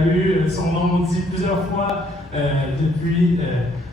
a eu son nom dit plusieurs fois depuis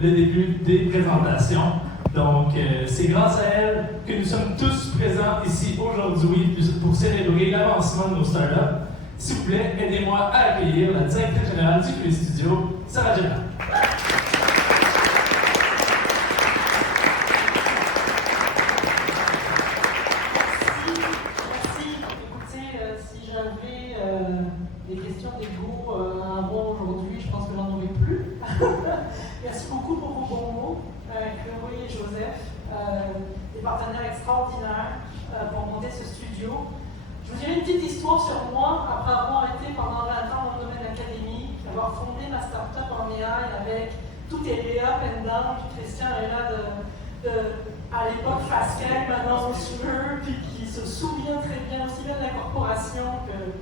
le début des présentations. Donc, c'est grâce à elle que nous sommes tous présents ici aujourd'hui pour célébrer l'avancement de nos startups. S'il vous plaît, aidez-moi à accueillir la directrice générale du QV Studio, Sarah Gela. Des questions d'ego à avoir aujourd'hui, je pense que j'en aurai plus. Merci beaucoup pour vos bons mots, Chloé et Joseph, des partenaires extraordinaires pour monter ce studio. Je vous dirai une petite histoire sur moi, après avoir été pendant 20 ans dans le domaine académique, avoir fondé ma start-up en AI avec tout les up and down, puis Christian est là à l'époque Fasquelle, maintenant Cheveux, puis qui se souvient très bien aussi bien de la corporation que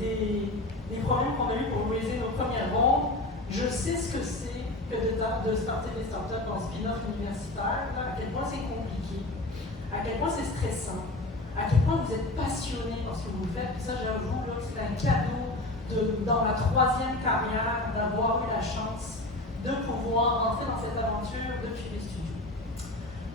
des problèmes qu'on a eu pour raiser nos premières rondes. Je sais ce que c'est que de starter des startups en spin-off universitaire, à quel point c'est compliqué, à quel point c'est stressant, à quel point vous êtes passionné par ce que vous faites. Puis ça, j'avoue, c'est un cadeau dans ma 3e carrière d'avoir eu la chance de pouvoir entrer dans cette aventure depuis les studios.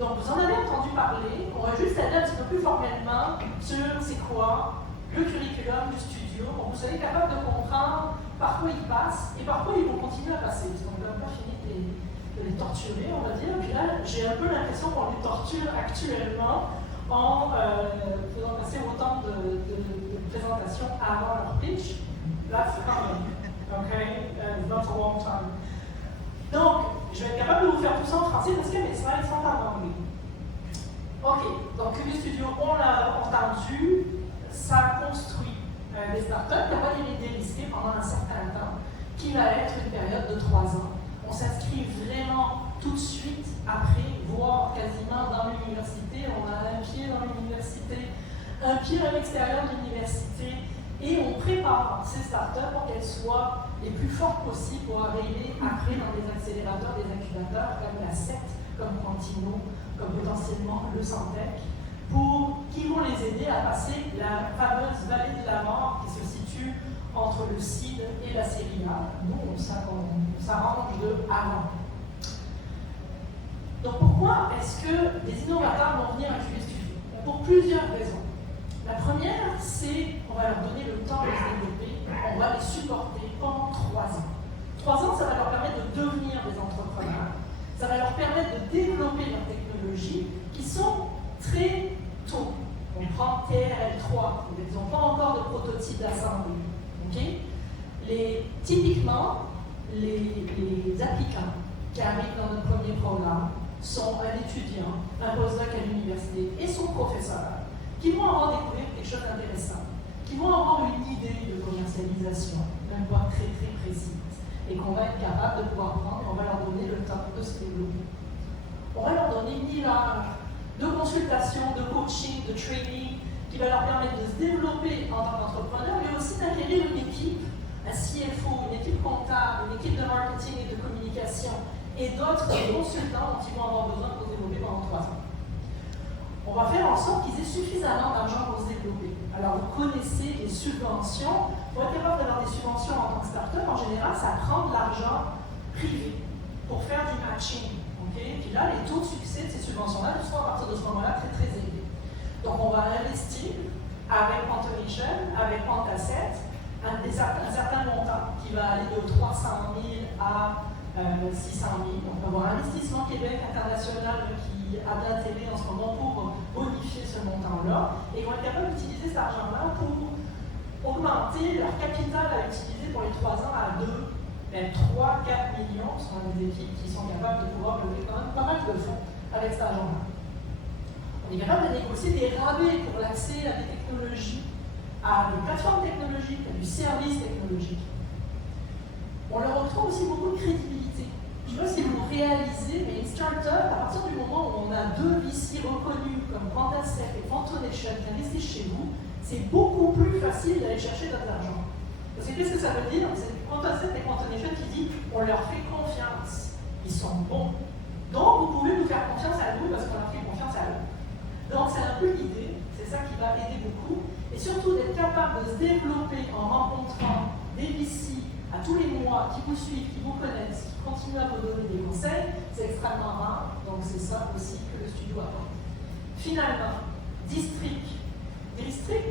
Donc, vous en avez entendu parler. On va juste aller un petit peu plus formellement sur c'est quoi le curriculum du studio, pour que vous soyez capable de comprendre par quoi ils passent et par quoi ils vont continuer à passer. Parce qu'on n'a pas fini de les torturer, on va dire. Puis là, j'ai un peu l'impression qu'on les torture actuellement en faisant passer autant de présentations avant leur pitch. That's coming, okay? Not a long time. Donc, je vais être capable de vous faire tout ça en français parce que mes slides sont en anglais. Ok, donc QV Studio, on l'a entendu. Ça construit des startups, on va les délister pendant un certain temps, qui va être une période de 3 ans. On s'inscrit vraiment tout de suite après, voire quasiment dans l'université. On a un pied dans l'université, un pied à l'extérieur de l'université, et on prépare ces startups pour qu'elles soient les plus fortes possibles pour arriver après dans des accélérateurs, des incubateurs comme la CET, comme Quantino, comme potentiellement le Santec, qui vont les aider à passer la fameuse vallée de la mort qui se situe entre le CID et la série A. Nous, on s'arrange de avant. Donc pourquoi est-ce que des innovateurs vont venir à QV Studio? Pour plusieurs raisons. La première, c'est qu'on va leur donner le temps de se développer, on va les supporter pendant 3 ans. 3 ans, ça va leur permettre de devenir des entrepreneurs, ça va leur permettre de développer leurs technologies qui sont très tôt. On prend TRL3, ils n'ont pas encore de prototype d'assemblée. Okay? Typiquement, les applicants qui arrivent dans notre premier programme sont un étudiant, un postdoc à l'université et son professeur, qui vont avoir découvert quelque chose d'intéressant, qui vont avoir une idée de commercialisation, même pas très très précise, et qu'on va être capable de pouvoir prendre et on va leur donner le temps de se développer. On va leur donner 1000 heures de consultation, de coaching, de training, qui va leur permettre de se développer en tant qu'entrepreneur, mais aussi d'acquérir une équipe, un CFO, une équipe comptable, une équipe de marketing et de communication, et d'autres consultants dont ils vont avoir besoin pour se développer pendant 3 ans. On va faire en sorte qu'ils aient suffisamment d'argent pour se développer. Alors, vous connaissez les subventions. Pour être capable d'avoir des subventions en tant que start-up, en général, ça prend de l'argent privé pour faire du matching. Okay? Puis là, les taux de succès de ces subventions-là sont à partir de ce moment-là très très élevés. Donc, on va investir avec Quantonation, avec Quantasset, un certain montant qui va aller de 300 000 à 600 000. Donc, on va avoir Investissement Québec International qui a de l'intérêt en ce moment pour bonifier ce montant-là. Et ils vont être capables d'utiliser cet argent-là pour augmenter leur capital à utiliser pour les 3 ans à 2, même 3, 4 millions. Ce sont des équipes qui sont capables de pouvoir lever quand même pas mal de fonds avec cet argent-là. On est capable de négocier des rabais pour l'accès à des technologies, à des plateformes technologiques, à du service technologique. On leur octroie aussi beaucoup de crédibilité. Je ne sais pas si vous réalisez, mais une start-up, à partir du moment où on a 2 VC reconnus comme Quantasset et Quantonation qui investissent chez vous, c'est beaucoup plus facile d'aller chercher de l'argent. Parce que qu'est-ce que ça veut dire? C'est Quantasset et Quantonation qui dit on leur fait confiance. Ils sont bons. Donc vous pouvez nous faire confiance à nous parce qu'on leur fait confiance à eux. Donc c'est un peu l'idée, c'est ça qui va aider beaucoup. Et surtout d'être capable de se développer en rencontrant des VC à tous les mois, qui vous suivent, qui vous connaissent, qui continuent à vous donner des conseils, c'est extrêmement rare, donc c'est ça aussi que le studio apporte. Finalement, District,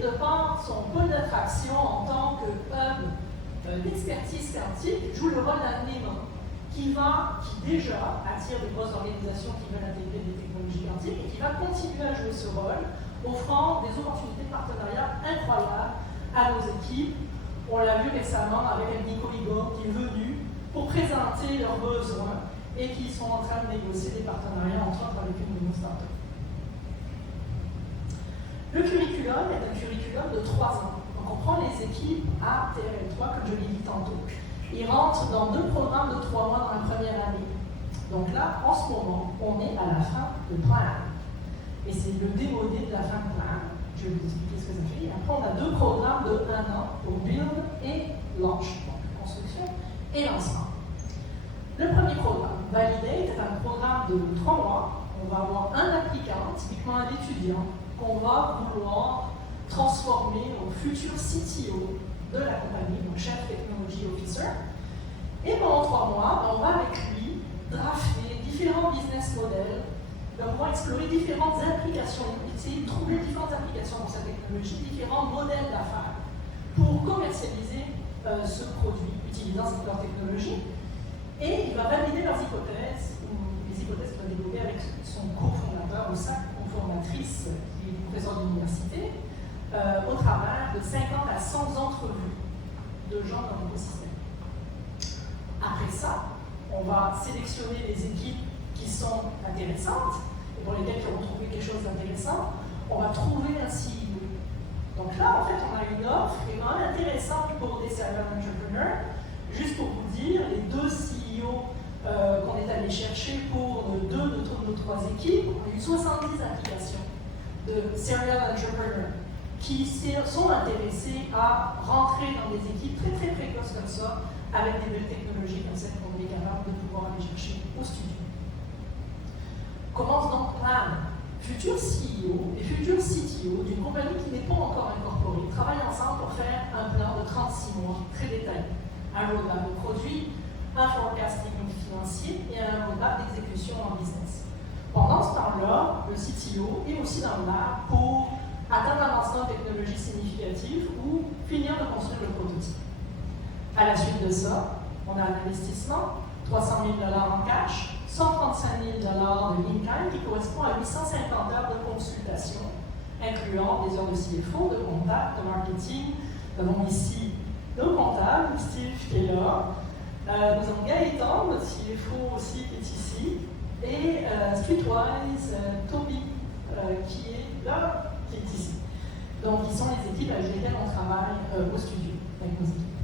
de par son pôle d'attraction en tant que hub d'expertise scientifique, joue le rôle d'un aimant qui déjà attire des grosses organisations qui veulent intégrer des technologies quantiques et qui va continuer à jouer ce rôle, offrant des opportunités de partenariat incroyables à nos équipes. On l'a vu récemment avec Nico Igor qui est venu pour présenter leurs besoins et qui sont en train de négocier des partenariats entre autres avec une de nos startups. Le curriculum est un curriculum de 3 ans. Donc on prend les équipes à TRL3, comme je l'ai dit tantôt. Ils rentrent dans 2 programmes de 3 mois dans la première année. Donc là, en ce moment, on est à la fin de plan. Et c'est le démodé de la fin de plan. Je vais vous expliquer ce que ça fait. Et après, on a 2 programmes de 1 an pour build et launch, donc construction et lancement. Le premier programme, Validate, est un programme de 3 mois. On va avoir un applicant, typiquement un étudiant, qu'on va vouloir transformer au futur CTO de la compagnie, donc Chief Technology Officer. Et pendant 3 mois, on va avec lui drafter différents business models, on va explorer différentes applications, essayer de trouver différentes applications pour cette technologie, différents modèles d'affaires pour commercialiser ce produit utilisant cette leur technologie. Et il va valider leurs hypothèses, ou les hypothèses qu'il va développer avec son cofondateur ou sa cofondatrice, qui est professeur d'université, au travers de 50 à 100 entrevues de gens dans l'écosystème. Après ça, on va sélectionner les équipes qui sont intéressantes et pour lesquelles ils vont trouver quelque chose d'intéressant. On va trouver un CEO. Donc là, en fait, on a une offre qui est vraiment intéressante pour des serial entrepreneurs. Juste pour vous dire, les 2 CEO qu'on est allé chercher pour 2 de nos 3 équipes, on a eu 70 applications de serial entrepreneurs qui sont intéressés à rentrer dans des équipes très très précoces comme ça, avec des belles technologies comme celles qu'on est capable de pouvoir aller chercher au studio. Commence donc Plan. Futur CEO et futur CTO d'une compagnie qui n'est pas encore incorporée travaillent ensemble pour faire un plan de 36 mois très détaillé. Un roadmap de produit, un forecasting financier et un roadmap d'exécution en business. Pendant ce temps-là, le CTO est aussi dans le lab pour atteindre un lancement de technologie significative ou finir de construire le prototype. À la suite de ça, on a un investissement, 300 000 $ en cash, 135 000 $ de in-kind qui correspond à 850 heures de consultation, incluant des heures de CFO, de contact, de marketing. Nous avons ici nos comptables, Steve qui est là. Nous avons Gaëtan, notre CFO aussi qui est ici, et Streetwise, Toby qui est là, qui est ici. Donc, ils sont les équipes avec lesquelles on travaille au studio, avec nos équipes.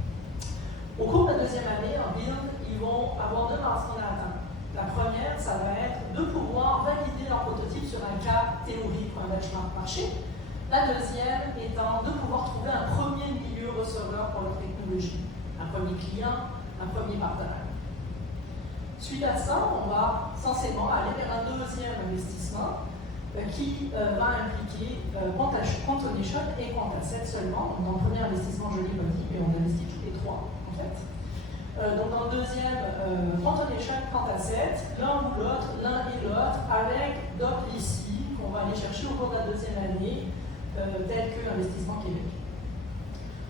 Au cours de la 2e année, en build, ils vont avoir 2 lancements à atteindre. La première, ça va être de pouvoir valider leur prototype sur un cas théorique ou un benchmark marché. La deuxième étant de pouvoir trouver un premier milieu receveur pour leur technologie, un premier client, un premier partenaire. Suite à ça, on va censément aller vers un 2e investissement qui va impliquer Quantonation et Quantasset seulement. Donc, dans le premier investissement, je l'ai pas dit, mais on investit tous les 3 en fait. Donc dans le 2e, Quantonation, Quantasset, l'un ou l'autre, l'un et l'autre, avec d'autres ici qu'on va aller chercher au cours de la 2e année, tel que l'Investissement Québec.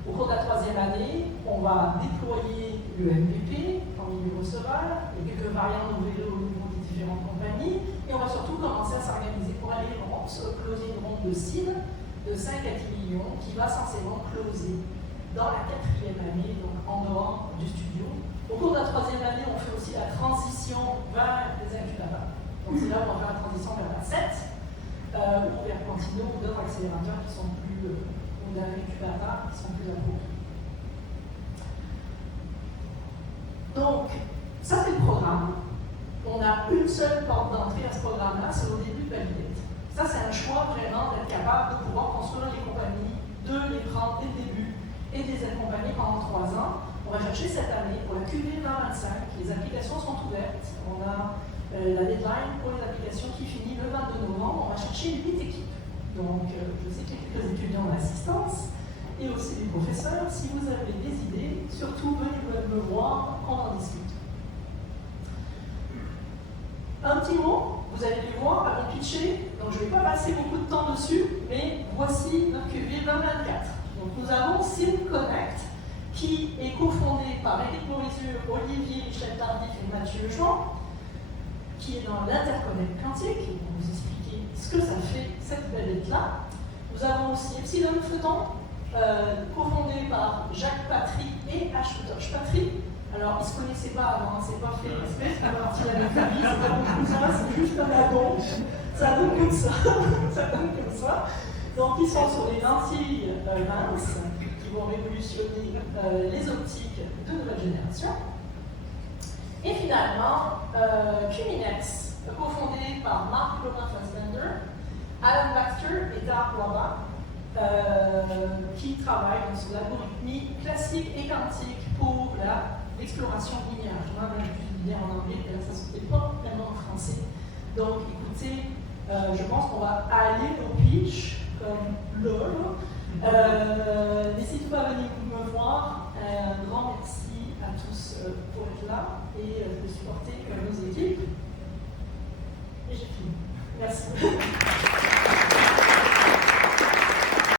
Au cours de la 3e année, on va déployer le MVP parmi les receveurs, il y a quelques variantes au niveau des différentes compagnies, et on va surtout commencer à s'organiser pour aller closer une ronde de seed de 5 à 10 millions qui va censément closer dans la 4e année, donc en dehors du studio. Au cours de la 3e année, on fait aussi la transition vers les incubateurs. Donc c'est là où on va faire la transition vers la 7. Ou vers Quantino ou d'autres accélérateurs qui sont plus, ou d'un incubateur qui sont plus appropriés. Donc, ça c'est le programme. On a une seule porte d'entrée à ce programme-là, c'est au début de Validate. Ça c'est un choix vraiment d'être capable de pouvoir construire les compagnies, de les prendre dès le début et de les accompagner pendant 3 ans. On va chercher cette année pour la QV 2025, les applications sont ouvertes. On a la deadline pour les applications qui finit le 22 novembre, on va chercher 8 équipes. Donc, je sais qu'il y a quelques étudiants en assistance et aussi des professeurs. Si vous avez des idées, surtout venez me voir, on en discute. Un petit mot, vous allez les voir avant de pitcher, donc je ne vais pas passer beaucoup de temps dessus, mais voici notre QV 2024. Donc nous avons Sim Connect, qui est cofondé par Éric Morizur, Olivier Michel Tardif et Mathieu Jean, qui est dans l'interconnect quantique, et pour vous expliquer ce que ça fait, cette belle-là. Nous avons aussi Epsilon Photon, cofondé par Jacques Patry et Ashutosh Patry. Alors, ils ne se connaissaient pas avant, c'est pas fait respect, c'est pas parti avec la vie, c'est pas beaucoup ça, c'est juste un addon. Ça donne comme ça, ça donne comme ça. Donc, ils sont sur les lentilles minces qui vont révolutionner les optiques de nouvelle génération. Et finalement, Cuminex, cofondé par Marc-Laurent Fassbender, Alan Baxter et Dark Waba, qui travaillent sur l'algorithmie classique et quantique pour l'exploration linéaire. Je vais même plus linéaire en anglais, mais là, ça ne se fait pas vraiment en français. Donc, écoutez, je pense qu'on va aller au pitch, comme LOL. N'hésitez pas à venir me voir. Un grand merci à tous pour être là et de supporter nos équipes.